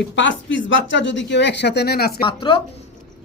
এই 5 পিস বাচ্চা যদি কেউ একসাথে নেন আজকে মাত্র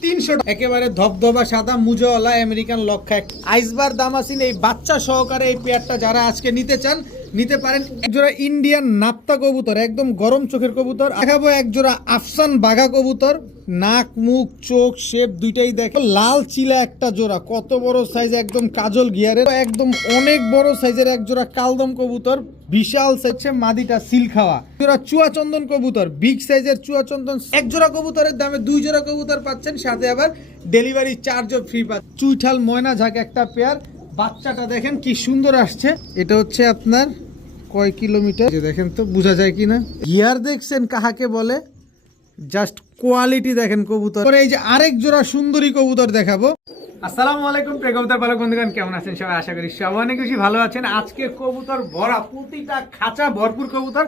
300 টাকা। একেবারে ধবধবা সাদা মুজোওয়ালা আমেরিকান লক্ষা আইসবার দামাসিন এই বাচ্চা সহকারে এই পেয়ারটা যারা আজকে নিতে চান নিতে পারেন। একজোড়া ইন্ডিয়ান নাপ্তা কবুতর, একদম গরম চোখের কবুতর দেখাবো। একজোড়া আফসান বাঘা কবুতর, নাক মুখ চোখ শেপ দুইটাই দেখো। লাল চিলা একটা জোড়া, কত বড় সাইজ, একদম কাজল গিয়ারের, একদম অনেক বড় সাইজের একজোড়া কালদম কবুতর, বিশাল সাইজের মাদিটা সিল খাওয়া। জোড়া চুয়াচন্দন কবুতর, বিগ সাইজের চুয়াচন্দন। এক জোড়া কবুতরের দামে 2 জোড়া কবুতর পাচ্ছেন, সাথে আবার ডেলিভারি চার্জও ফ্রি পাচ্ছেন। চুইঠাল ময়না ঝাঁক একটা পেয়ার। বাচ্চাটা দেখেন কি সুন্দর আসছে। এটা হচ্ছে আপনার কয় কিলোমিটার দেখেন তো, বোঝা যায় কিনা। গিয়ার দেখছেন কাহাকে বলে, জাস্ট কোয়ালিটি দেখেন কবুতর। এই যে আরেক জোড়া সুন্দরী কবুতর দেখাবো। আসসালামু আলাইকুম প্রিয় কবুতর পালক বন্ধুগণ, কেমন আছেন সবাই? আশা করি সবাই অনেক বেশি ভালো আছেন। আজকে কবুতর ভরা, প্রতিটা খাঁচা ভরপুর কবুতর,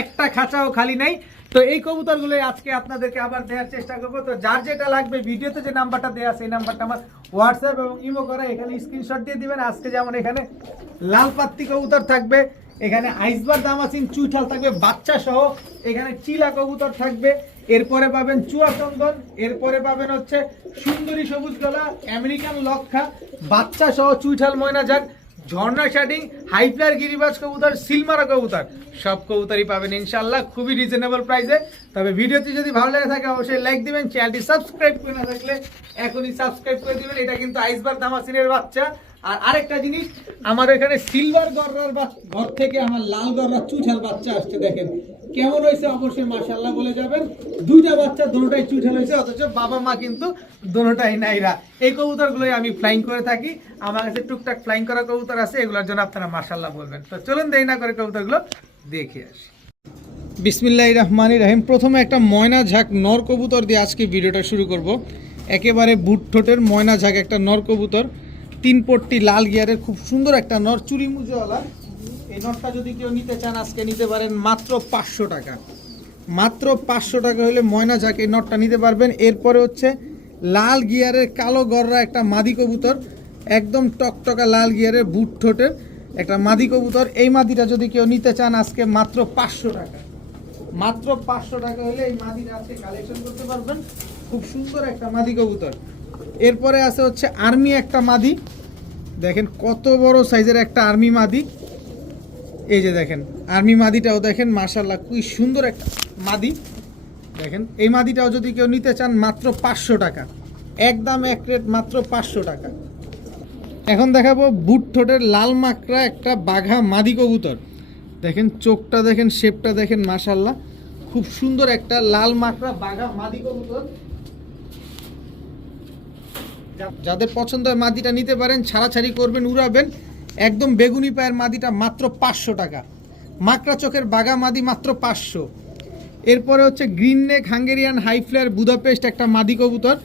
একটা খাঁচাও খালি নাই। তো এই কবুতরগুলো আজকে আপনাদেরকে আবার দেওয়ার চেষ্টা করবো। তো যার যেটা লাগবে ভিডিওতে যে নাম্বারটা দেওয়া আছে এই নাম্বারটা আমার হোয়াটসঅ্যাপ এবং ইমো করে এখানে স্ক্রিনশট দিয়ে দিবেন। আজকে যেমন এখানে লাল পাত্তি কবুতর থাকবে, এখানে আইসবার দামাসিন চুইঠাল থাকবে বাচ্চা সহ, এখানে চিলা কবুতর থাকবে, এরপরে পাবেন চুয়াচন্দন, এরপরে পাবেন হচ্ছে সুন্দরী সবুজ গলা আমেরিকান লক্ষা বাচ্চা সহ, চুইঠাল ময়না ঝাঁক, ঝর্ণা শাটিং, হাইফ্লার গিরিবাজ কবুতর, সিলমারা কবুতর, সব কবুতরই পাবেন ইনশাল্লাহ খুবই রিজনেবল প্রাইসে। তবে ভিডিওটি যদি ভালো লেগে থাকে অবশ্যই লাইক দিবেন, চ্যানেলটি সাবস্ক্রাইব করে না থাকলে এখনই সাবস্ক্রাইব করে দিবেন। এটা কিন্তু আইসবার দামাসিনের বাচ্চা। আর আরেকটা জিনিস, আমার এখানে সিলভার গররার ঘর থেকে আমার লাল গররার চুইঠাল বাচ্চা আসছে, দেখেন কেমন হয়েছে অবশ্যই মাশাআল্লাহ বলে যাবেন। দুইটা বাচ্চা দুটোটাই চুইঠাল হয়েছে, অথচ বাবা মা কিন্তু দুটোটাই নাইরা। এই কবুতরগুলোই আমি ফ্লাইং করে থাকি, আমার কাছে টুকটাক ফ্লাইং করা কবুতর আছে, এগুলোর জন্য আপনারা মাশাআল্লাহ বলবেন। তো চলুন দেরি না করে কবুতরগুলো দেখে আসি। বিসমিল্লাহির রহমানির রহিম। প্রথমে একটা ময়না ঝাঁক নর কবুতর দিয়ে আজকে ভিডিওটা শুরু করব। একেবারে বুট ঠোঁটের ময়না ঝাঁক একটা নর কবুতর, 3 পট্টি লাল গিয়ারের, খুব সুন্দর একটা নর, চুরি মুজোওয়ালা। এই নটটা যদি কেউ নিতে চান আজকে নিতে পারেন মাত্র 500 টাকা। মাত্র 500 টাকা হলে ময়না ঝাঁক এই নটটা নিতে পারবেন। এরপরে হচ্ছে লাল গিয়ারের কালো গররা একটা মাদি কবুতর, একদম টকটকা লাল গিয়ারের বুট ঠোঁটের একটা মাদি কবুতর। এই মাদিটা যদি কেউ নিতে চান আজকে মাত্র 500 টাকা। মাত্র 500 টাকা হলে এই মাদিটা আজকে কালেকশন করতে পারবেন। খুব সুন্দর একটা মাদি কবুতর। এরপরে আছে হচ্ছে আর্মি একটা মাদি, দেখেন কত বড় সাইজের একটা আর্মি মাদি। এই যে দেখেন আর্মি মাদিটাও দেখেন মাশাআল্লাহ খুবই সুন্দর একটা মাদি। দেখেন এই মাদিটাও যদি কেউ নিতে চান মাত্র 500 টাকা, একদম এক রেট মাত্র 500 টাকা। এখন দেখাবো বুট ঠোঁটের লাল মাকড়া একটা বাঘা মাদি কবুতর। দেখেন চোখটা দেখেন, শেপটা দেখেন মাশাআল্লাহ খুব সুন্দর একটা লাল মাকড়া বাঘা মাদি কবুতর। যাদের পছন্দ হয় মাদিটা নিতে পারেন, ছাড়াছাড়ি করবেন, উড়াবেন। একদম বেগুনি পায়ের মাদিটা মাত্র 500 টাকা। মাকড়া চোখের বাঘা মাদি মাত্র 500। এরপরে হচ্ছে গ্রিন নেক হাঙ্গেরিয়ান হাইফ্লার বুদাপেস্ট একটা মাদি কবুতর,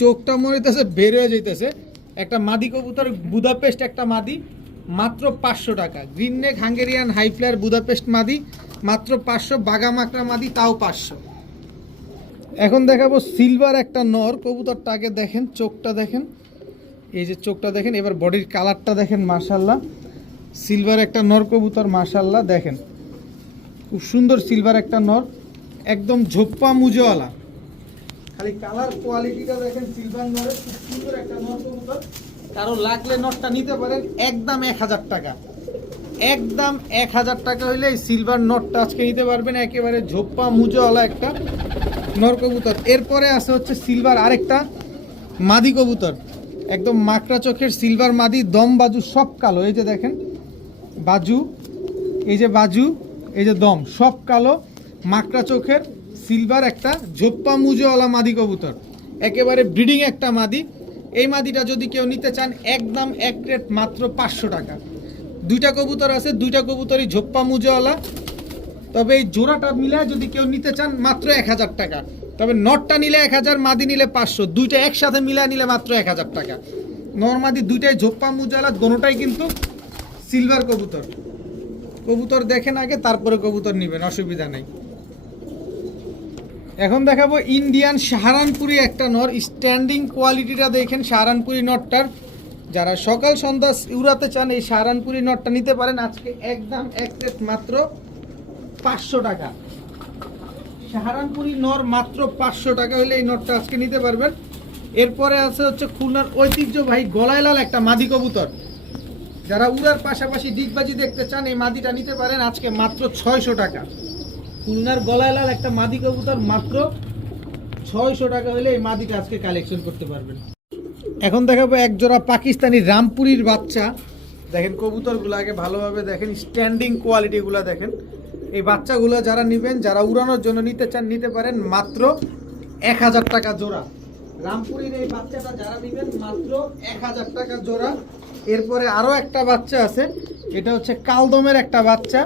চোখটা মনে হইতেছে বের হয়ে যেতেছে, একটা মাদি কবুতর বুদাপেস্ট একটা মাদি মাত্র 500 টাকা। গ্রিন নেক হাঙ্গেরিয়ান হাইফ্লার বুদাপেস্ট মাদি মাত্র 500। বাঘা মাকড়া মাদি তাও 500। এখন দেখাবো সিলভার একটা নর কবুতরটা। আগে দেখেন চোখটা দেখেন, এই যে চোখটা দেখেন, এবার বডির কালারটা দেখেন মাশাআল্লাহ। সিলভার একটা নর কবুতর মাশাআল্লাহ, দেখেন খুব সুন্দর সিলভার একটা নর, একদম ঝোপ্পা মুজোওয়ালা। খালি কালার কোয়ালিটিটা দেখেন সিলভার নরের, খুব সুন্দর একটা নর কবুতর। কারো লাগলে নরটা নিতে পারেন একদম 1000 টাকা। একদম 1000 টাকা হইলে এই সিলভার নটটা আজকে নিতে পারবেন, একেবারে ঝোপ্পা মুজোওয়ালা একটা নর কবুতর। এরপরে আছে হচ্ছে সিলভার আরেকটা মাদি কবুতর, একদম মাকড়া চোখের সিলভার মাদি, দম বাজু সব কালো। এই যে দেখেন বাজু, এই যে বাজু, এই যে দম সব কালো, মাকড়া চোখের সিলভার একটা ঝোপ্পা মুজোওয়ালা মাদি কবুতর, একেবারে ব্রিডিং একটা মাদি। এই মাদিটা যদি কেউ নিতে চান একদম এক রেট মাত্র 500 টাকা। দুইটা কবুতর আছে, দুইটা কবুতরই ঝোপ্পা মুজোওয়ালা। তবে এই জোড়াটা মিলে যদি কেউ নিতে চান মাত্র 1000 টাকা। তবে নটটা নিলে 1000, মাদি নিলে 500, দুইটা একসাথে মিলা নিলে মাত্র 1000 টাকা। নর্মাদি দুইটাই ঝোপ্পা মুজোওয়ালা, দোনোটাই কিন্তু সিলভার কবুতর। কবুতর দেখেন আগে, তারপরে কবুতর নেবেন, অসুবিধা নেই। এখন দেখাবো ইন্ডিয়ান সাহারানপুরি একটা নর, স্ট্যান্ডিং কোয়ালিটিটা দেখেন সাহারানপুরি নটটার। যারা সকাল সন্ধ্যা উড়াতে চান এই সাহারানপুরি নটটা নিতে পারেন আজকে একদম এক রেট মাত্র 500 টাকা। সাহারানপুরি নর মাত্র 500 টাকা হলে এই নরটা আজকে নিতে পারবেন। এরপরে আছে হচ্ছে খুলনার ঐতিহ্যবাহী গলায় লাল একটা মাদি কবুতর, যারা উড়ার পাশাপাশি ডিগবাজি দেখতে চান এই মাদিটা নিতে পারেন আজকে মাত্র 600 টাকা। খুলনার গলায় লাল একটা মাদি কবুতর মাত্র 600 টাকা হলে এই মাদিটা আজকে কালেকশন করতে পারবেন। এখন দেখাবো এক জোড়া পাকিস্তানি রামপুরির বাচ্চা। দেখেন কবুতরগুলো আগে ভালোভাবে দেখেন, স্ট্যান্ডিং কোয়ালিটিগুলো দেখেন। এই বাচ্চাগুলো যারা নেবেন, যারা উড়ানোর জন্য নিতে চান নিতে পারেন মাত্র 1000 টাকা জোড়া। রামপুরির এই বাচ্চাটা যারা নেবেন মাত্র 1000 টাকা জোড়া। এরপরে আরও একটা বাচ্চা আছে, এটা হচ্ছে কালদমের একটা বাচ্চা,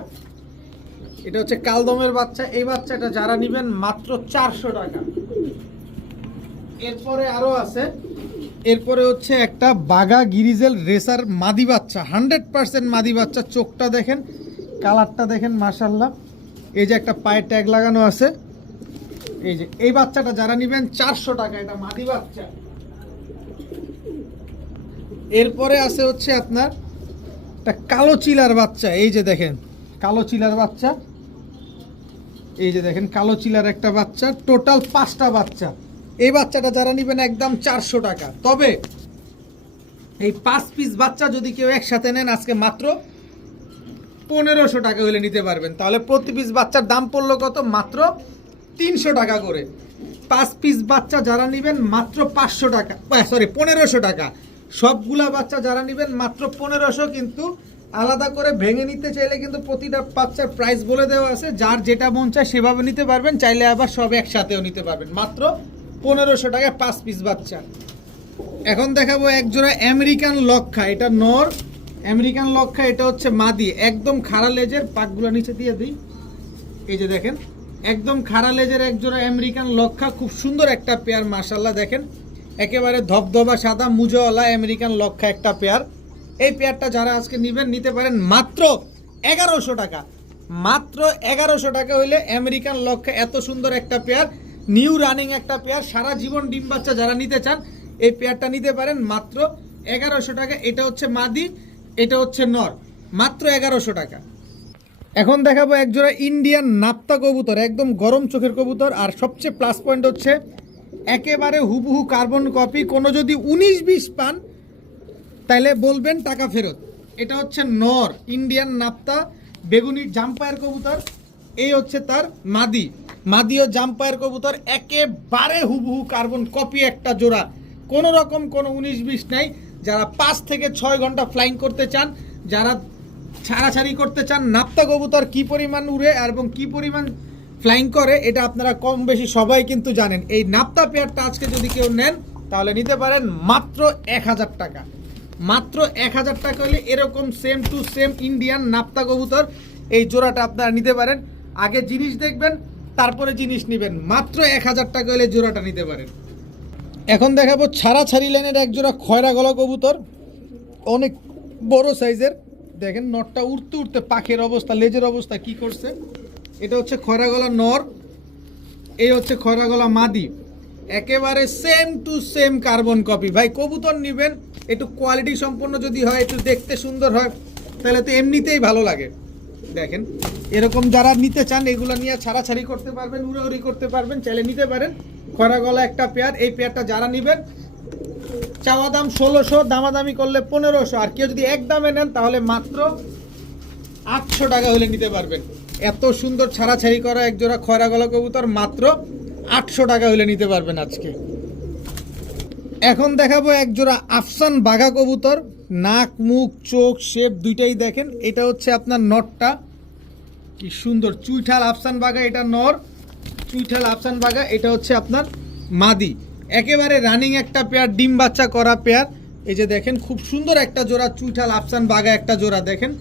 এটা হচ্ছে কালদমের বাচ্চা। এই বাচ্চাটা যারা নেবেন মাত্র 400 টাকা। এরপরে আরও আছে, এরপরে হচ্ছে একটা বাগা গিরিজেল রেসার মাদি বাচ্চা, 100% মাদি বাচ্চা। চোখটা দেখেন, কালারটা দেখেন, মাশাআল্লাহ। এই যে একটা পায়ে ট্যাগ লাগানো আছে, এই যে এই বাচ্চাটা যারা নেবেন 400 টাকা, এটা মাদি বাচ্চা। এরপরে আছে হচ্ছে আপনার একটা কালো চিলার বাচ্চা, এই যে দেখেন কালো চিলার বাচ্চা, এই যে দেখেন কালো চিলার একটা বাচ্চা, টোটাল 5টা বাচ্চা। এই বাচ্চাটা যারা নেবেন একদম 400 টাকা। তবে এই 5 পিস বাচ্চা যদি কেউ একসাথে নেন আজকে মাত্র 1500 টাকা হলে নিতে পারবেন। তাহলে প্রতি পিস বাচ্চার দাম পড়লো কত? মাত্র 300 টাকা করে। 5 পিস বাচ্চা যারা নেবেন মাত্র 500 টাকা, সরি 1500 টাকা। সবগুলা বাচ্চা যারা নেবেন মাত্র 1500, কিন্তু আলাদা করে ভেঙে নিতে চাইলে কিন্তু প্রতিটা বাচ্চার প্রাইস বলে দেওয়া আছে, যার যেটা মন চায় সেভাবে নিতে পারবেন, চাইলে আবার সব একসাথেও নিতে পারবেন। মাত্র 1500 টাকায় 5 পিস বাচ্চা। এখন দেখাবো এক জোড়া আমেরিকান লক্ষা, এটা নর আমেরিকান লক্ষা, এটা হচ্ছে মাদি। একদম খাড়া লেজের, পাকগুলো নিচে দিয়ে দিই, এই যে দেখেন একদম খাড়া লেজের এক জোড়া আমেরিকান লক্ষা, খুব সুন্দর একটা পেয়ার মাশাআল্লাহ। দেখেন একেবারে ধবধবা সাদা মুজওয়ালা আমেরিকান লক্ষা একটা পেয়ার। এই পেয়ারটা যারা আজকে নেবেন নিতে পারেন মাত্র 1100 টাকা। মাত্র 1100 টাকা হইলে আমেরিকান লক্ষা এত সুন্দর একটা পেয়ার, নিউ রানিং একটা পেয়ার, সারা জীবন ডিম বাচ্চা যারা নিতে চান এই পেয়ারটা নিতে পারেন মাত্র 1100 টাকা। এটা হচ্ছে মাদি, এটা হচ্ছে নর, মাত্র 1100 টাকা। এখন দেখাবো একজোড়া ইন্ডিয়ান নাপ্তা কবুতর, একদম গরম চোখের কবুতর। আর সবচেয়ে প্লাস পয়েন্ট হচ্ছে একেবারে হুবহু কার্বন কপি। কোনো যদি 19-20 পান তাহলে বলবেন টাকা ফেরত। এটা হচ্ছে নর ইন্ডিয়ান নাপ্তা বেগুনি জাম্পায়ার কবুতর, এই হচ্ছে তার মাদি, মাদিও জাম্পায়ার কবুতর, একেবারে হুবহু কার্বন কপি একটা জোড়া। কোনো রকম কোনো 19-20 নাই। যারা 5 থেকে 6 ঘন্টা ফ্লাইং করতে চান, যারা ছাড়াছাড়ি করতে চান, নাপ্তা কবুতর কি পরিমাণ উড়ে এবং কি পরিমাণ ফ্লাইং করে এটা আপনারা কম বেশি সবাই কিন্তু জানেন। এই নাপ্তা পেয়ারটা আজকে যদি কেউ নেন তাহলে নিতে পারেন মাত্র 1000 টাকা। মাত্র 1000 টাকা হলে এরকম সেম টু সেম ইন্ডিয়ান নাপ্তা কবুতর এই জোড়াটা আপনারা নিতে পারেন। আগে জিনিস দেখবেন তারপরে জিনিস নেবেন। মাত্র 1000 টাকা হলে জোড়াটা নিতে পারেন। এখন দেখাবো ছাড়াছাড়ি লাইনের এক জোড়া খয়রা গলা কবুতর, অনেক বড় সাইজের। দেখেন নটটা উড়তে উড়তে পাখের অবস্থা, লেজের অবস্থা কি করছে। এটা হচ্ছে খয়রা গলা নর, এই হচ্ছে খয়রা গলা মাদি, একেবারে same to same carbon copy. ভাই কবুতর নেবেন একটু কোয়ালিটি সম্পন্ন যদি হয়, একটু দেখতে সুন্দর হয়, তাহলে তো এমনিতেই ভালো লাগে। দেখেন এরকম যারা নিতে চান এগুলো নিয়ে ছাড়াছাড়ি করতে পারবেন, উড়াউড়ি করতে পারবেন, চাইলে নিতে পারেন। খয়রা গলা একটা পেয়ার, এই পেয়ারটা যারা নেবেন চাওয়া দাম 1600, দামাদামি করলে 1500, আর কেউ যদি এক দামে নেন তাহলে মাত্র 800 টাকা হলে নিতে পারবেন। এত সুন্দর ছাড়াছাড়ি করা এক জোড়া খয়রা গলা কবুতর মাত্র 800 টাকা হলে নিতে পারবেন আজকে। এখন দেখাবো এক জোড়া আফসান বাঘা কবুতর, নাক মুখ চোখ শেপ দুইটাই দেখেন। এটা হচ্ছে আপনার নটটা, কি সুন্দর চুইঠাল আফসান বাঘা, এটা নর চুইঠাল আফসান বাঘা, এটা হচ্ছে আপনার মাদি। একেবারে রানিং একটা পেয়ার, ডিম বাচ্চা করা পেয়ার। এই যে দেখেন খুব সুন্দর একটা জোড়া চুইঠাল আফসান বাঘা একটা জোড়া। দেখেন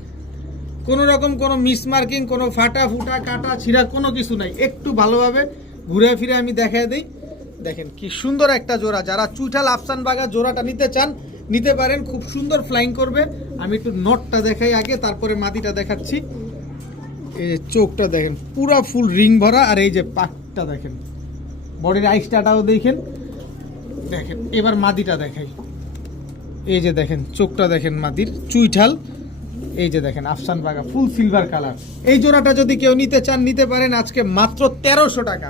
কোনো রকম কোনো মিসমার্কিং, কোনো ফাটা ফুটা কাটা ছিঁড়া কোনো কিছু নাই। একটু ভালোভাবে ঘুরে ফিরে আমি দেখাই দিই, দেখেন কি সুন্দর একটা জোড়া। যারা চুইঠাল আফসান বাঘা জোড়াটা নিতে চান নিতে পারেন, খুব সুন্দর ফ্লাইং করবে। আমি একটু নটটা দেখাই আগে, তারপরে মাদিটা দেখাচ্ছি। এই যে চোখটা দেখেন পুরা ফুল রিং ভরা, আর এই যে পাকটা দেখেন, বডির আইসটাটাও দেখেন। দেখেন এবার মাদিটা দেখাই, এই যে দেখেন চোখটা দেখেন মাদির, চুইঠাল এই যে দেখেন আফসান বাগা ফুল সিলভার কালার। এই জোড়াটা যদি কেউ নিতে চান নিতে পারেন আজকে মাত্র 1300 টাকা।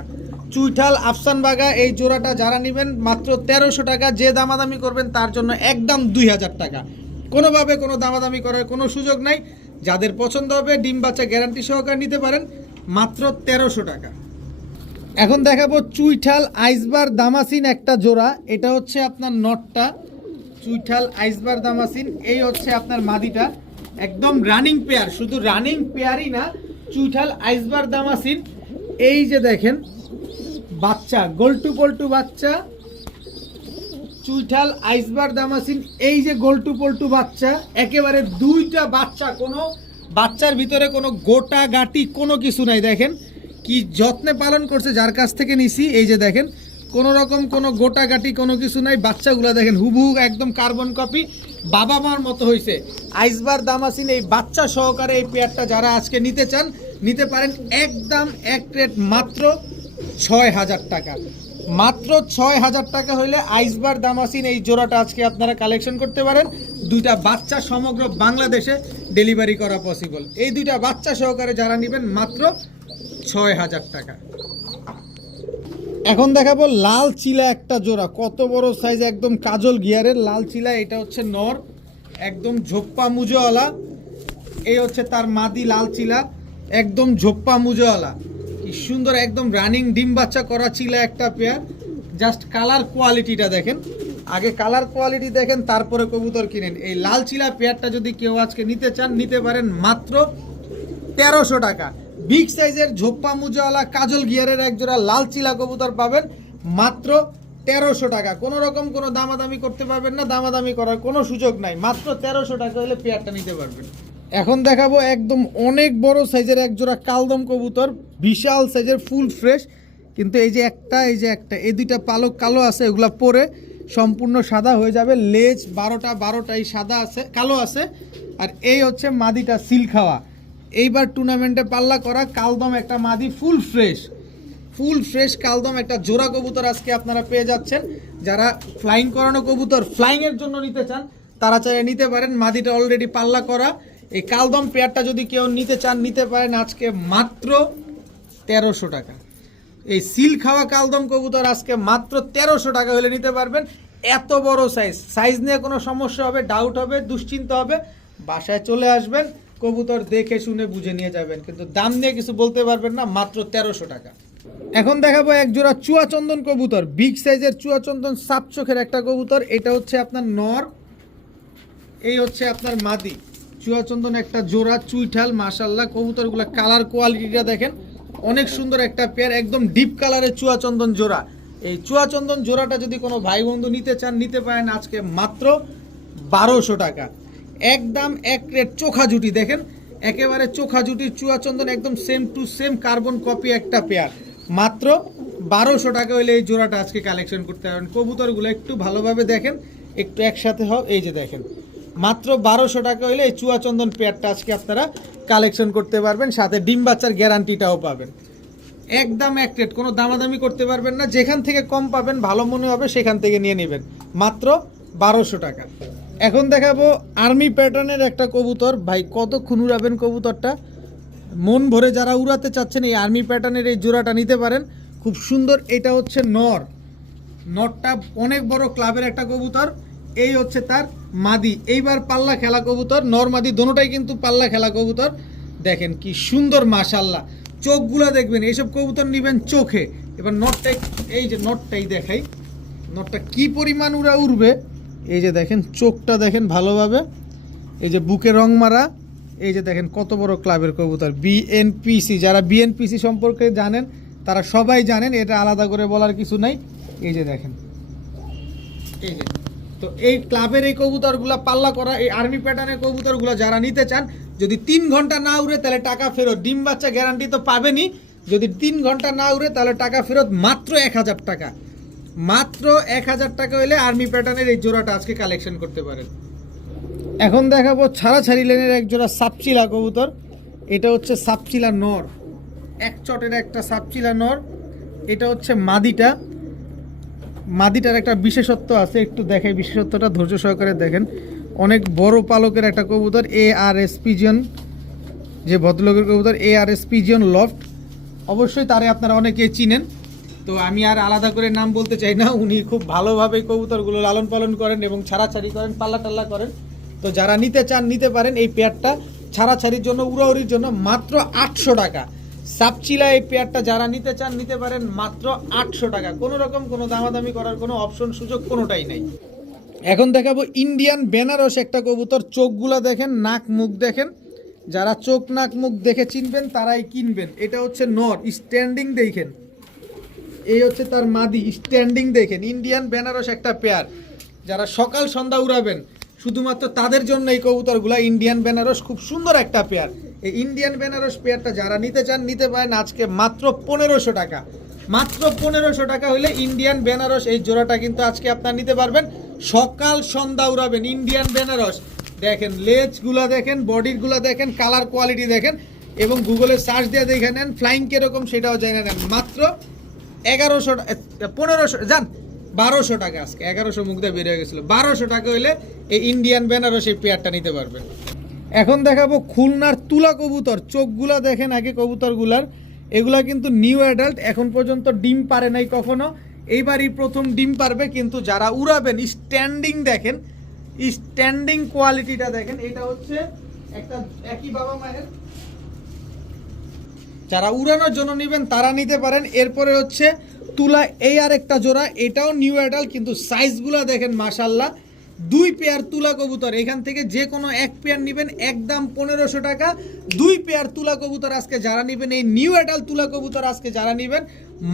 চুইঠাল আফসান বাগা এই জোড়াটা যারা নেবেন মাত্র 1300 টাকা। যে দামাদামি করবেন তার জন্য একদম 2000 টাকা। কোনোভাবে কোনো দামাদামি করার কোনো সুযোগ নাই। যাদের পছন্দ হবে ডিম বাচ্চা গ্যারান্টি সহকারে নিতে পারেন মাত্র 1300 টাকা। এখন দেখাবো চুইঠাল আইসবার দামাসিন একটা জোড়া। এটা হচ্ছে আপনার নটটা, চুইঠাল আইসবার দামাসিন। এই হচ্ছে আপনার মাদিটা, একদম রানিং পেয়ার। শুধু রানিং পেয়ারই না, চুইঠাল আইসবার দামাসিন। এই যে দেখেন বাচ্চা, গোল্টু পল্টু বাচ্চা, চুইঠাল আইসবার দামাসিন। এই যে গোল্টু পল্টু বাচ্চা, একেবারে দুইটা বাচ্চা, কোনো বাচ্চার ভিতরে কোনো গোটা গাটি কোনো কিছু নাই। দেখেন কি যত্নে পালন করছে যার কাছ থেকে নিছি। এই যে দেখেন কোনো রকম কোনো গোটা গাটি কোনো কিছু নাই। বাচ্চাগুলো দেখেন হুবহু একদম কার্বন কপি, বাবা মার মতো হয়েছে। আইসবার দামাসিন এই বাচ্চা সহকারে এই পেয়ারটা যারা আজকে নিতে চান নিতে পারেন একদম এক রেট মাত্র 6000 টাকা। মাত্র 6000 টাকা হইলে আইসবার দামাসিন এই জোড়াটা আজকে আপনারা কালেকশন করতে পারেন। দুইটা বাচ্চা সমগ্র বাংলাদেশে ডেলিভারি করা পসিবল। এই দুইটা বাচ্চা সহকারে যারা নেবেন মাত্র 6000 টাকা। এখন দেখাবো লাল চিলা একটা জোড়া, কত বড় সাইজ, একদম কাজল গিয়ারের লাল চিলা। এটা হচ্ছে নর, একদম ঝোপ্পা মুজোওয়ালা। এই হচ্ছে তার মাদি লাল চিলা, একদম ঝোপ্পা মুজোওয়ালা। কি সুন্দর একদম রানিং ডিম বাচ্চা করা চিলা একটা পেয়ার। জাস্ট কালার কোয়ালিটিটা দেখেন, আগে কালার কোয়ালিটি দেখেন তারপরে কবুতর কিনেন। এই লাল চিলা পেয়ারটা যদি কেউ আজকে নিতে চান নিতে পারেন মাত্র 1300 টাকা। বিগ সাইজের ঝোপ্পা মুজাওয়ালা কাজল গিয়ারের এক জোড়া লাল চিলা কবুতর পাবেন মাত্র 1300 টাকা। কোনো রকম কোনো দামাদামি করতে পারবেন না, দামাদামি করার কোনো সুযোগ নাই। মাত্র 1300 টাকা হলে পেয়ারটা নিতে পারবেন। এখন দেখাবো একদম অনেক বড় সাইজের এক জোড়া কালদম কবুতর, বিশাল সাইজের ফুল ফ্রেশ। কিন্তু এই যে একটা এই দুইটা পালক কালো আছে, এগুলা পরে সম্পূর্ণ সাদা হয়ে যাবে। লেজ 12টাই সাদা আছে, কালো আছে। আর এই হচ্ছে মাদিটা সিল খাওয়া, এইবার টুর্নামেন্টে পাল্লা করা কালদম একটা মাদি, ফুল ফ্রেশ কালদম একটা জোড়া কবুতর আজকে আপনারা পেয়ে যাচ্ছেন। যারা ফ্লাইং করানো কবুতর ফ্লাইংয়ের জন্য নিতে চান তারা চাইলে নিতে পারেন। মাদিটা অলরেডি পাল্লা করা। এই কালদম পেয়ারটা যদি কেউ নিতে চান নিতে পারেন আজকে মাত্র 1300 টাকা। এই সিল খাওয়া কালদম কবুতর আজকে মাত্র 1300 টাকা হলে নিতে পারবেন। এত বড় সাইজ নিয়ে কোনো সমস্যা হবে, ডাউট হবে, দুশ্চিন্তা হবে, বাসায় চলে আসবেন, কবুতর দেখে শুনে বুঝে নিয়ে যাবেন, কিন্তু দাম নিয়ে কিছু বলতে পারবেন না। মাত্র 1300 টাকা। এখন দেখাবো এক জোড়া চুয়াচন্দন কবুতর, বিগ সাইজের চুয়াচন্দন সাপ চোখের একটা কবুতর। এটা হচ্ছে আপনার নর, এই হচ্ছে আপনার মাদি। চুয়াচন্দন একটা জোড়া, চুইঠাল, মাশাল্লাহ। কবুতরগুলো কালার কোয়ালিটিটা দেখেন, অনেক সুন্দর একটা পেয়ার, একদম ডিপ কালারের চুয়াচন্দন জোড়া। এই চুয়াচন্দন জোড়াটা যদি কোনো ভাই বন্ধু নিতে চান নিতে পারেন আজকে মাত্র 1200 টাকা। একদম এক রেট চোখা জুটি দেখেন, একেবারে চোখা জুটির চুয়াচন্দন, একদম same to same carbon copy একটা পেয়ার। মাত্র 1200 টাকা হলে এই জোড়াটা আজকে কালেকশন করতে পারবেন। কবুতরগুলো একটু ভালোভাবে দেখেন, একটু একসাথে হও। এই যে দেখেন মাত্র 1200 টাকা হলে এই চুয়াচন্দন পেয়ারটা আজকে আপনারা কালেকশন করতে পারবেন, সাথে ডিম বাচ্চার গ্যারান্টিটাও পাবেন। একদম এক রেট, কোনো দামাদামি করতে পারবেন না। যেখান থেকে কম পাবেন ভালো মনে হবে সেখান থেকে নিয়ে নেবেন, মাত্র 1200 টাকা। এখন দেখাবো আর্মি প্যাটার্নের একটা কবুতর। ভাই কতক্ষণ উড়াবেন কবুতরটা, মন ভরে যারা উড়াতে চাচ্ছেন এই আর্মি প্যাটার্নের এই জোড়াটা নিতে পারেন, খুব সুন্দর। এটা হচ্ছে নরটা অনেক বড় ক্লাবের একটা কবুতর। এই হচ্ছে তার মাদি, এইবার পাল্লা খেলা কবুতর। নর মাদি দোনোটাই কিন্তু পাল্লা খেলা কবুতর। দেখেন কি সুন্দর, মাশাল্লাহ। চোখগুলো দেখবেন, এইসব কবুতর নেবেন চোখে। এবার নটটাই, এই যে নটটাই দেখাই, নটটা কি পরিমাণ উড়বে। এই যে দেখেন চোখটা দেখেন ভালোভাবে, এই যে বুকে রং মারা। এই যে দেখেন কত বড় ক্লাবের কবুতর, বিএনপিসি। যারা বিএনপিসি সম্পর্কে জানেন তারা সবাই জানেন, এটা আলাদা করে বলার কিছু নাই। এই যে দেখেন, এই যে তো এই ক্লাবের এই কবুতরগুলো পাল্লা করা, এই আর্মি প্যাটার্নের কবুতরগুলো যারা নিতে চান, যদি 3 ঘন্টা না উড়ে তাহলে টাকা ফেরত। ডিম বাচ্চা গ্যারান্টি তো পাবেনই, যদি 3 ঘন্টা না উড়ে তাহলে টাকা ফেরত। মাত্র 1000 টাকা। মাত্র 1000 টাকা হলে আর্মি প্যাটার্নের এই জোড়াটা আজকে কালেকশন করতে পারেন। এখন দেখাবো ছাড়াছাড়ি লেনের এক জোড়া সাপচিলা কবুতর। এটা হচ্ছে সাপচিলা নর, এক চটের একটা সাপচিলা নর। এটা হচ্ছে মাদিটার একটা বিশেষত্ব আছে, একটু দেখাই বিশেষত্বটা, ধৈর্য সহকারে দেখেন। অনেক বড় পালকের একটা কবুতর, ARS পিজিয়ন, যে ভদ্রলোকের কবুতর ARS পিজিয়ন লফট, অবশ্যই তারে আপনারা অনেকে চিনেন। তো আমি আর আলাদা করে নাম বলতে চাই না, উনি খুব ভালোভাবে কবুতরগুলো লালন পালন করেন এবং ছাড়াছাড়ি করেন, পাল্লা টাল্লা করেন। তো যারা নিতে চান নিতে পারেন। এই পেয়ারটা ছাড়াছাড়ির জন্য, উড়াউড়ির জন্য মাত্র 800 টাকা। সাপচিলা এই পেয়ারটা যারা নিতে চান নিতে পারেন মাত্র 800 টাকা। কোনো রকম কোনো দামাদামি করার কোনো অপশন সুযোগ কোনোটাই নেই। এখন দেখাবো ইন্ডিয়ান বেনারস একটা কবুতর। চোখগুলা দেখেন, নাক মুখ দেখেন, যারা চোখ নাক মুখ দেখে চিনবেন তারাই কিনবেন। এটা হচ্ছে নর, স্ট্যান্ডিং দেখেন, এই হচ্ছে তার মাদি, স্ট্যান্ডিং দেখেন। ইন্ডিয়ান বেনারস একটা পেয়ার, যারা সকাল সন্ধ্যা উড়াবেন শুধুমাত্র তাদের জন্য এই কবুতরগুলা। ইন্ডিয়ান বেনারস খুব সুন্দর একটা পেয়ার। এই ইন্ডিয়ান বেনারস পেয়ারটা যারা নিতে চান নিতে পারেন আজকে মাত্র 1500 টাকা। মাত্র 1500 টাকা হলে ইন্ডিয়ান বেনারস এই জোড়াটা কিন্তু আজকে আপনারা নিতে পারবেন। সকাল সন্ধ্যা উড়াবেন ইন্ডিয়ান বেনারস। দেখেন লেজগুলা দেখেন, বডিগুলা দেখেন, কালার কোয়ালিটি দেখেন, এবং গুগলে সার্চ দিয়ে দেখে নেন ফ্লাইং কিরকম সেটাও জেনে নেন। মাত্র 1100, 1500, জান 1200 টাকা। আজকে 1100 মুখ দিয়ে বেরিয়ে গেছিলো। 1200 টাকা হলে এই ইন্ডিয়ান বেনারস এই পেয়ারটা নিতে পারবেন। এখন দেখাবো খুলনার তুলা কবুতর। চোখগুলা দেখেন আগে কবুতরগুলার, এগুলা কিন্তু নিউ অ্যাডাল্ট, এখন পর্যন্ত ডিম পারে নাই কখনো, এইবারই প্রথম ডিম পারবে। কিন্তু যারা উড়াবেন স্ট্যান্ডিং দেখেন, স্ট্যান্ডিং কোয়ালিটিটা দেখেন। এটা হচ্ছে একটা একই বাবা মায়ের, যারা উড়ানোর জন্য নেবেন তারা নিতে পারেন। এরপরে হচ্ছে তুলা, এই আর একটা জোড়া, এটাও নিউ অ্যাডাল্ট, কিন্তু সাইজগুলো দেখেন মাশাল্লাহ। 2 পেয়ার তুলা কবুতর, এখান থেকে যে কোনো এক পেয়ার নেবেন একদম 1500 টাকা। 2 পেয়ার তুলা কবুতর আজকে যারা নেবেন, এই নিউ অ্যাডাল্ট তুলা কবুতর আজকে যারা নেবেন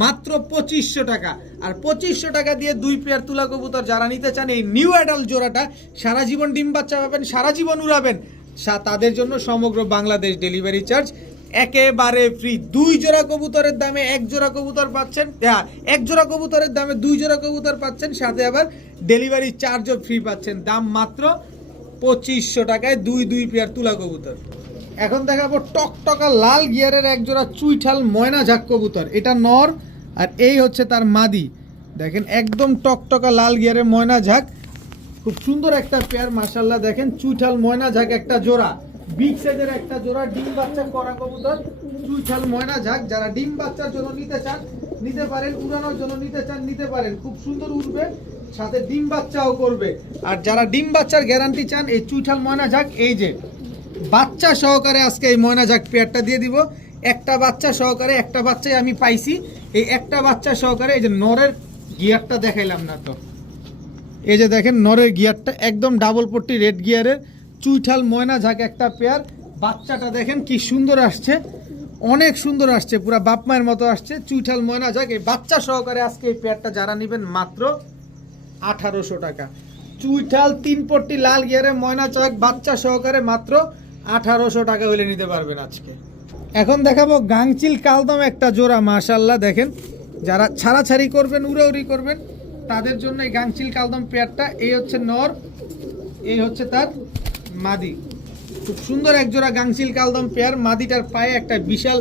মাত্র 2500 টাকা। আর 2500 টাকা দিয়ে 2 পেয়ার তুলা কবুতর যারা নিতে চান এই নিউ অ্যাডাল্ট জোড়াটা, সারা জীবন ডিম বাচ্চা পাবেন, সারা জীবন উড়াবেন, তাদের জন্য সমগ্র বাংলাদেশ ডেলিভারি চার্জ একেবারে ফ্রি। 2 জোড়া কবুতরের দামে 1 জোড়া কবুতর পাচ্ছেন, 1 জোড়া কবুতরের দামে 2 জোড়া কবুতর পাচ্ছেন, সাথে আবার ডেলিভারি চার্জও ফ্রি পাচ্ছেন। দাম মাত্র 2500 টাকায় 2 পেয়ার তুলা কবুতর। এখন দেখাবো টকটকা লাল গিয়ারের 1 জোড়া চুইঠাল ময়না ঝাক কবুতর। এটা নর আর এই হচ্ছে তার মাদি। দেখেন একদম টকটকা লাল গিয়ারের ময়না ঝাক, খুব সুন্দর একটা পেয়ার মাশাল্লাহ। দেখেন চুইঠাল ময়না ঝাক একটা জোড়া, বিগ সাইজের একটা জোড়া, ডিম বাচ্চা করা কবুতর চুইঠাল ময়না ঝাক। যারা ডিম বাচ্চার জন্য নিতে চান নিতে পারেন, উড়ানোর জন্য নিতে চান নিতে পারেন। খুব সুন্দর উড়বে, সাথে ডিম বাচ্চাও করবে। আর যারা ডিম বাচ্চার গ্যারান্টি চান এই চুইঠাল ময়না ঝাক, এই যে বাচ্চা সহকারে আজকে এই ময়না ঝাক পেয়ারটা দিয়ে দিব। একটা বাচ্চা সহকারে, একটা বাচ্চাই আমি পাইছি, এই একটা বাচ্চা সহকারে। এই যে নরের গিয়ারটা দেখাইলাম না তো, এই যে দেখেন নরের গিয়ারটা একদম ডাবল পট্টি রেড গিয়ারের চুইঠাল ময়না ঝাক একটা পেয়ার। বাচ্চাটা দেখেন কি সুন্দর আসছে, অনেক সুন্দর আসছে, পুরো বাপ মায়ের মতো আসছে। চুইঠাল ময়না ঝাক এই বাচ্চা সহকারে আজকে এই পেয়ারটা যারা নেবেন মাত্র 1800 টাকা। চুইঠাল 3 পট্টি লাল গিয়ারের ময়না ঝাক বাচ্চা সহকারে মাত্র 1800 টাকা হলে নিতে পারবেন আজকে। এখন দেখাবো গাংচিল কালদম একটা জোড়া মাশাল্লাহ। দেখেন যারা ছাড়াছাড়ি করবেন, উড়াউড়ি করবেন, তাদের জন্য এই গাংচিল কালদম পেয়ারটা। এই হচ্ছে নর, এই হচ্ছে তার মাদি। খুব সুন্দর এক জোড়া গাংচিল কালদম পেয়ার। মাদিটার পায়ে একটা বিশাল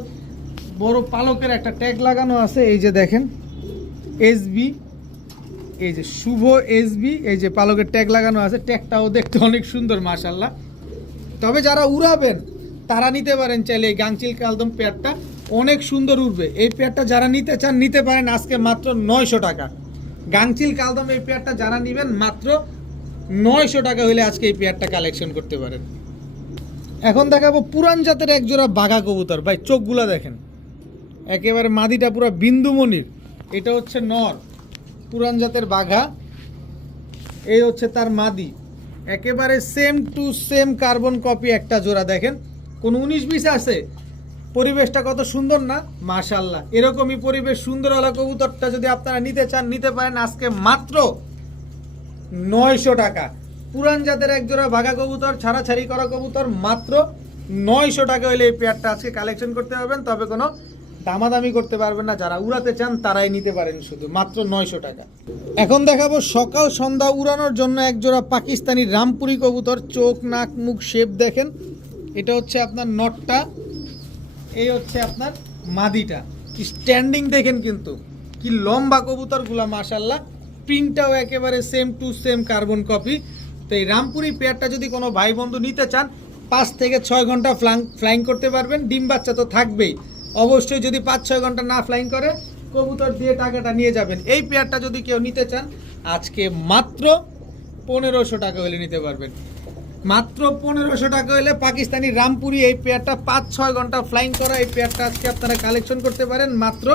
বড় পালকের একটা ট্যাগ লাগানো আছে, এই যে দেখেন এসবি, এই যে শুভ এসবি, এই যে পালকের ট্যাগ লাগানো আছে। ট্যাগটাও দেখতে অনেক সুন্দর মাশাল্লাহ। তবে যারা উড়াবেন তারা নিতে পারেন চাইলে এই গাংচিল কালদম পেয়ারটা, অনেক সুন্দর উড়বে। এই পেয়ারটা যারা নিতে চান নিতে পারেন আজকে মাত্র 900 টাকা। গাংচিল কালদম এই পেয়ারটা যারা নেবেন মাত্র 900 টাকা হলে আজকে এই পেয়ারটা কালেকশন করতে পারেন। এখন দেখাবো পুরান জাতের 1 জোড়া বাঘা কবুতর। ভাই চোখগুলা দেখেন, একেবারে মাদিটা পুরো বিন্দুমণির। এটা হচ্ছে নর, পুরান জাতের বাঘা, এই হচ্ছে তার মাদি। একেবারে same to same carbon copy একটা জোড়া। দেখেন কোন 19-20 আছে। পরিবেশটা কত সুন্দর না মাশাল্লাহ। এরকমই পরিবেশ সুন্দরওয়ালা কবুতরটা যদি আপনারা নিতে চান নিতে পারেন আজকে মাত্র 900 টাকা। পুরান জাতের 1 জোড়া বাঘা কবুতর, ছাড়াছাড়ি করা কবুতর, মাত্র 900 টাকা হলে এই পেয়ারটা আজকে কালেকশন করতে পারবেন। তবে কোনো দামাদামি করতে পারবেন না, যারা উড়াতে চান তারাই নিতে পারেন শুধু মাত্র 900 টাকা। এখন দেখাবো সকাল সন্ধ্যা উড়ানোর জন্য 1 জোড়া পাকিস্তানি রামপুরি কবুতর। চোখ নাক মুখ শেপ দেখেন, এটা হচ্ছে আপনার নটটা, এই হচ্ছে আপনার মাদিটা। স্ট্যান্ডিং দেখেন কিন্তু কি লম্বা কবুতরগুলা মাশাল্লাহ। প্রিন্টটাও একেবারে same to same carbon copy. তো এই রামপুরি পেয়ারটা যদি কোনো ভাই বন্ধু নিতে চান 5 থেকে 6 ঘন্টা ফ্লাইং করতে পারবেন, ডিম বাচ্চা তো থাকবেই। অবশ্যই যদি 5-6 ঘন্টা না ফ্লাইং করে কবুতর দিয়ে টাকাটা নিয়ে যাবেন। এই পেয়ারটা যদি কেউ নিতে চান আজকে মাত্র 1500 টাকা হলে নিতে পারবেন। মাত্র 1500 টাকা হলে পাকিস্তানি রামপুরি এই পেয়ারটা 5-6 ঘন্টা ফ্লাইং করা এই পেয়ারটা আজকে আপনারা কালেকশন করতে পারেন মাত্র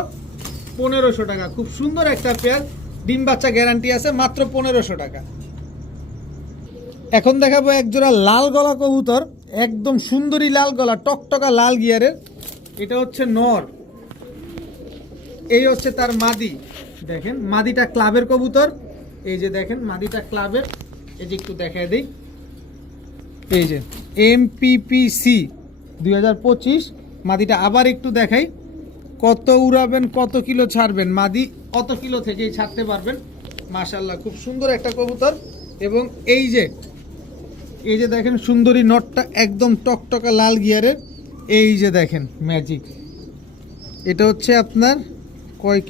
1500 টাকা। খুব সুন্দর একটা পেয়ার, ডিম বাচ্চা গ্যারান্টি আছে, মাত্র 1500 টাকা। এখন দেখাবো এক জোড়া লাল গলা কবুতর, একদম সুন্দরী লাল গলা, টকটকা লাল গিয়ারের। এটা হচ্ছে নর, এই হচ্ছে তার মাদি। দেখেন মাদিটা ক্লাবের কবুতর, এই যে দেখেন মাদিটা ক্লাবের, এই যে একটু দেখায় দিই, এই যে MPPC 2025 মাদিটা। আবার একটু দেখাই, কত উড়াবেন কত কিলো ছাড়বেন, মাদি কত কিলো থেকেই ছাড়তে পারবেন। মাশাআল্লাহ খুব সুন্দর একটা কবুতর। এবং এই যে দেখেন সুন্দরী নটটা একদম টকটকা লাল গিয়ারের, এই যে দেখেন ম্যাজিক। এটা হচ্ছে আপনার কয়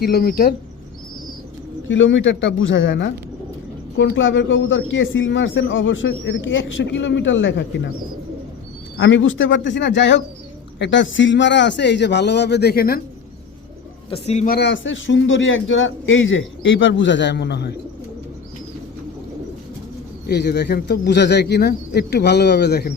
কিলোমিটারটা বোঝা যায় না, কোন ক্লাবের কবুতর কে সিল মারছেন, অবশ্যই এটা কি 100 কিলোমিটার লেখা কিনা আমি বুঝতে পারতেছি না। যাই হোক একটা সিল মারা আছে, এই যে ভালোভাবে দেখে নেন, একটা সিল মারা আছে, সুন্দরী একজোড়া। এই যে এইবার বোঝা যায় মনে হয়, এই যে দেখেন তো বোঝা যায় কিনা, একটু ভালোভাবে দেখেন।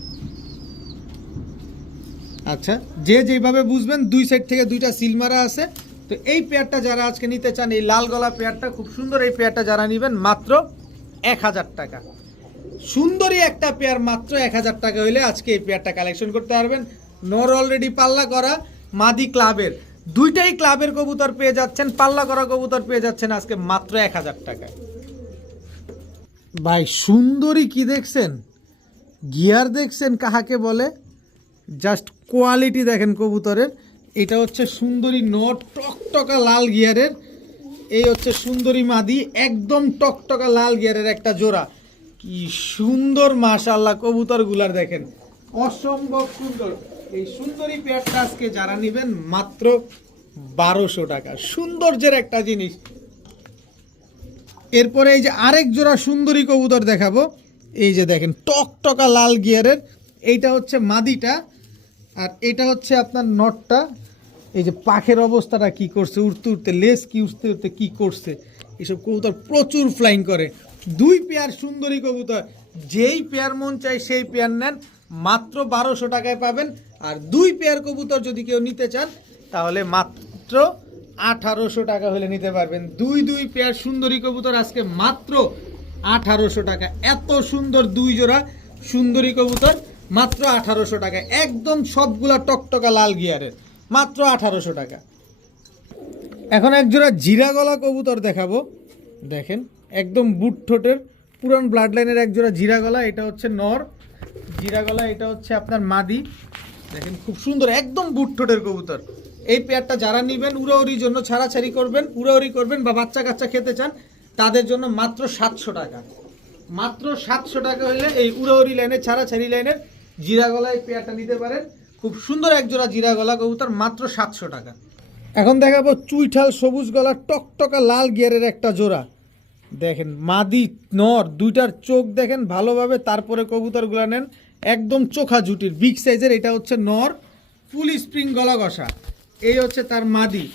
আচ্ছা, যে যেভাবে বুঝবেন, দুই সাইড থেকে দুইটা সিল মারা আছে। তো এই পেয়ারটা যারা আজকে নিতে চান, এই লাল গলা পেয়ারটা খুব সুন্দর, এই পেয়ারটা যারা নেবেন মাত্র 1000 টাকা। সুন্দরী একটা পেয়ার মাত্র 1000 টাকা হইলে আজকে এই পেয়ারটা কালেকশন করতে পারবেন। নর অলরেডি পাল্লা করা, মাদি ক্লাবের, দুইটাই ক্লাবের কবুতর পেয়ে যাচ্ছেন, পাল্লা করা কবুতর পেয়ে যাচ্ছেন আজকে মাত্র 1000 টাকায়। ভাই সুন্দরী কি দেখছেন, গিয়ার দেখছেন কাহাকে বলে, জাস্ট কোয়ালিটি দেখেন কবুতরের। এটা হচ্ছে সুন্দরী নট, টকটকা লাল গিয়ারের। এই হচ্ছে সুন্দরী মাদি, একদম টকটকা লাল গিয়ারের একটা জোড়া। কি সুন্দর মাশাআল্লাহ কবুতরগুলার দেখেন, অসম্ভব সুন্দর। এই সুন্দরী পেয়ারটা আজকে যারা নেবেন মাত্র 1200 টাকা। সৌন্দর্যের একটা জিনিস। এরপরে এই যে আরেক জোড়া সুন্দরী কবুতর দেখাবো, এই যে দেখেন টকটকা লাল গিয়ারের। এইটা হচ্ছে মাদিটা, আর এটা হচ্ছে আপনার নটটা। এই যে পাখের অবস্থাটা কি করছে, উঠতে উঠতে লেজ কি উঠতে উঠতে কি করছে। এসব কবুতর প্রচুর ফ্লাইং করে। দুই পেয়ার সুন্দরী কবুতর, যেই পেয়ার মন চাই সেই পেয়ার নেন, মাত্র 1200 টাকায় পাবেন। আর দুই পেয়ার কবুতর যদি কেউ নিতে চান তাহলে মাত্র 1800 টাকা হলে নিতে পারবেন। দুই পেয়ার সুন্দরী কবুতর আজকে মাত্র 1800 টাকা। এত সুন্দর দুই জোড়া সুন্দরী কবুতর মাত্র 1800 টাকা, একদম সবগুলা টকটকা লাল গিয়ারের, মাত্র 1800 টাকা। এখন এক জোড়া জিরা গলা কবুতর দেখাবো। দেখেন একদম বুট ঠোঁটের পুরান ব্লাড লাইনের এক জোড়া জিরা গলা। এটা হচ্ছে নর জিরা গলা, এটা হচ্ছে আপনার মাদি। দেখেন খুব সুন্দর, একদম বুট ঠোঁটের কবুতর। এই পেয়ারটা যারা নেবেন উড়াউড়ির জন্য, ছাড়াছাড়ি করবেন, উড়াউড়ি করবেন বা বাচ্চা কাচ্চা খেতে চান, তাদের জন্য মাত্র 700 টাকা। মাত্র 700 টাকা হলে এই উড়াউড়ি লাইনের, ছাড়াছাড়ি লাইনের জিরা গলা এই পেয়ারটা নিতে পারেন। খুব সুন্দর এক জোড়া জিরা গলা কবুতর, মাত্র 700 টাকা। এখন দেখাবো চুইঠাল সবুজ গলা, টকটকা লাল গিয়ারের একটা জোড়া। দেখেন মাদি নর দুইটার চোখ দেখেন ভালোভাবে, তারপরে কবুতরগুলো নেন, একদম চোখা জুটির বিগ সাইজের। এটা হচ্ছে নর, ফুল স্প্রিং গলা ঘষা। এই হচ্ছে তার মাদি।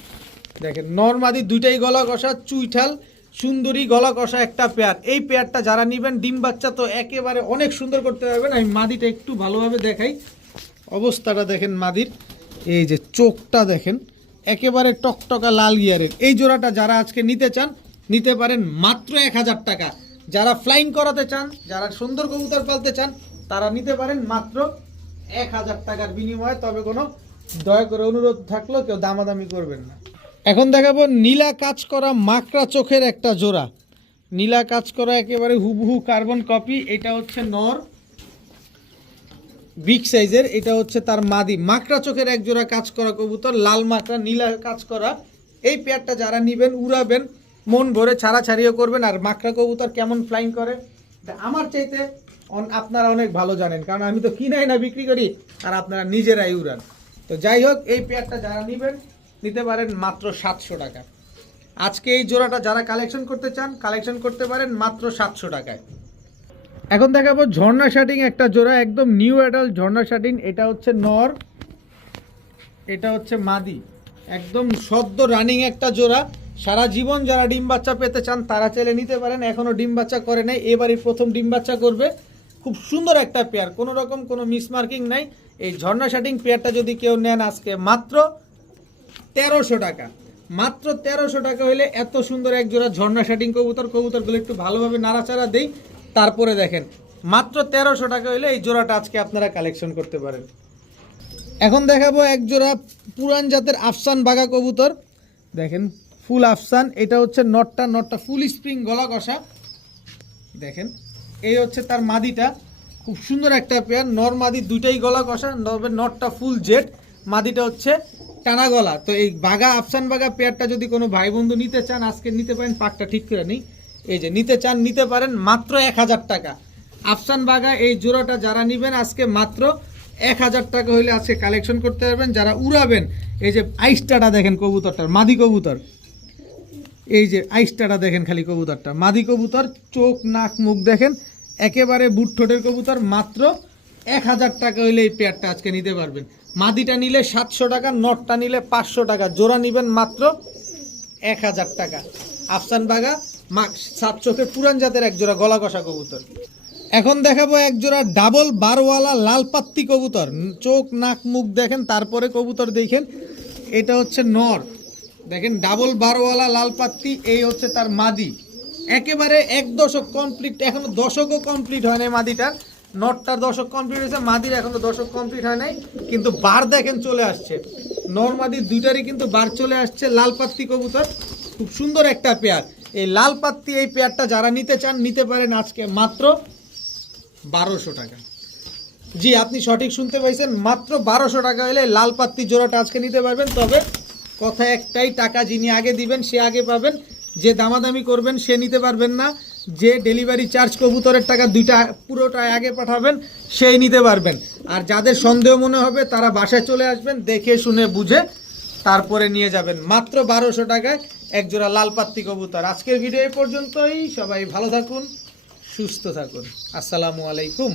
দেখেন নর মাদি দুইটাই গলা ঘষা, চুইঠাল সুন্দরী গলা কষা একটা পেয়ার। এই পেয়ারটা যারা নেবেন, ডিম বাচ্চা তো একেবারে অনেক সুন্দর করতে পারবেন। আমি মাদিটা একটু ভালোভাবে দেখাই, অবস্থাটা দেখেন মাদির। এই যে চোখটা দেখেন, একেবারে টকটকা লাল গিয়ারের। এই জোড়াটা যারা আজকে নিতে চান নিতে পারেন মাত্র 1000 টাকা। যারা ফ্লাইং করাতে চান, যারা সুন্দর কবুতর পালতে চান, তারা নিতে পারেন মাত্র 1000 টাকার বিনিময়ে। তবে কোনো দয়া করে অনুরোধ থাকলো কেউ দামাদামি করবেন না। এখন দেখাবো নীলা কাজ করা মাকড়া চোখের একটা জোড়া। নীলা কাজ করা একেবারে হুবহু কার্বন কপি। এটা হচ্ছে নর, বিগ সাইজের। এটা হচ্ছে তার মাদি, মাকড়া চোখের এক জোড়া কাজ করা কবুতর, লাল মাকড়া নীলা কাজ করা। এই পেয়ারটা যারা নেবেন উড়াবেন, মন ভরে ছাড়াছাড়িও করবেন। আর মাকড়া কবুতর কেমন ফ্লাইং করে আমার চাইতে আপনারা অনেক ভালো জানেন, কারণ আমি তো কিনাই না বিক্রি করি, আর আপনারা নিজেরাই উড়ান। তো যাই হোক, এই পেয়ারটা যারা নেবেন নিতে পারেন মাত্র 700 টাকা। আজকে এই জোড়াটা যারা কালেকশন করতে চান কালেকশন করতে পারেন মাত্র 700 টাকায়। এখন দেখাবো ঝর্ণা শাটিং একটা জোড়া, একদম নিউ অ্যাডাল্ট ঝর্ণা শাটিং। এটা হচ্ছে নর, এটা হচ্ছে মাদি, একদম সদ্য রানিং একটা জোড়া। সারা জীবন যারা ডিম বাচ্চা পেতে চান তারা চাইলে নিতে পারেন। এখনো ডিম বাচ্চা করে নাই, এবারই প্রথম ডিম বাচ্চা করবে। খুব সুন্দর একটা পেয়ার, কোনো রকম কোনো মিসমার্কিং নাই। এই ঝর্ণা শাটিং পেয়ারটা যদি কেউ নেন আজকে মাত্র 1300 টাকা, মাত্র 1300 টাকা হলে এত সুন্দর এক জোড়া ঝর্ণা শাটিং কবুতর। কবুতরগুলো একটু ভালোভাবে নাড়াচাড়া দেই, তারপরে দেখেন মাত্র 1300 টাকা হলে এই জোড়াটা আজকে আপনারা কালেকশন করতে পারেন। এখন দেখাবো এক জোড়া পুরান জাতের আফসান বাঘা কবুতর, দেখেন ফুল আফসান। এটা হচ্ছে নটটা ফুল স্প্রিং গলা কষা, দেখেন এই হচ্ছে তার মাদিটা। খুব সুন্দর একটা পেয়ার, নর মাদি দুইটাই গলা কষা। নটটা ফুল জেড, মাদিটা হচ্ছে টানা গলা। তো এই বাঘা আফসান বাঘা পেয়ারটা যদি কোনো ভাই বন্ধু নিতে চান আজকে নিতে পারেন। পাকটা ঠিক করে নিই, এই যে নিতে চান নিতে পারেন মাত্র 1000 টাকা। আফসান বাঘা এই জোড়াটা যারা নেবেন আজকে মাত্র 1000 টাকা হইলে আজকে কালেকশন করতে পারবেন। যারা উড়াবেন, এই যে আইসটাটা দেখেন কবুতরটার, মাদি কবুতর, এই যে আইসটাটা দেখেন খালি কবুতরটা, মাদি কবুতর, চোখ নাক মুখ দেখেন একেবারে বুট ঠোঁটের কবুতর। মাত্র 1000 টাকা হইলে এই পেয়ারটা আজকে নিতে পারবেন। মাদিটা নিলে 700 টাকা, নটটা নিলে 500 টাকা, জোড়া নিবেন মাত্র 1000 টাকা। আফসান বাঘা সাত চোখের পুরান জাতের এক জোড়া গলা কষা কবুতর। এখন দেখাবো এক জোড়া ডাবল বারওয়ালা লাল পাত্তি কবুতর, চোখ নাক মুখ দেখেন তারপরে কবুতর দেখেন। এটা হচ্ছে নর, দেখেন ডাবল বারওয়ালা লাল পাত্তি। এই হচ্ছে তার মাদি, একেবারে 1 দশক কমপ্লিট, এখনো দশকও কমপ্লিট হয় নাই মাদিটার। নটটার দশক কমপ্লিট হয়েছে, মাদির এখনো দশক কমপ্লিট হয় নাই, কিন্তু বার দেখেন চলে আসছে। নর মাদি দুইটারই কিন্তু বার চলে আসছে। লাল পাত্তি কবুতর, খুব সুন্দর একটা পেয়ার। এই লাল পাত্তি এই পেয়ারটা যারা নিতে চান নিতে পারেন আজকে মাত্র 1200 টাকা। জি, আপনি সঠিক শুনতে পাইছেন, মাত্র 1200 টাকা হলে লাল পাত্তি জোড়াটা আজকে নিতে পারবেন। তবে কথা একটাই, টাকা যিনি আগে দিবেন সে আগে পাবেন, যে দামাদামি করবেন সে নিতে পারবেন না। যে ডেলিভারি চার্জ কবুতরের টাকা দুইটা পুরোটা আগে পাঠাবেন সেই নিতে পারবেন। আর যাদের সন্দেহ মনে হবে তারা বাসায় চলে আসবেন, দেখে শুনে বুঝে তারপরে নিয়ে যাবেন। মাত্র 1200 টাকায় এক জোড়া লাল পাত্তি কবুতর। আজকের ভিডিও এই পর্যন্তই, সবাই ভালো থাকুন, সুস্থ থাকুন, আসসালামু আলাইকুম।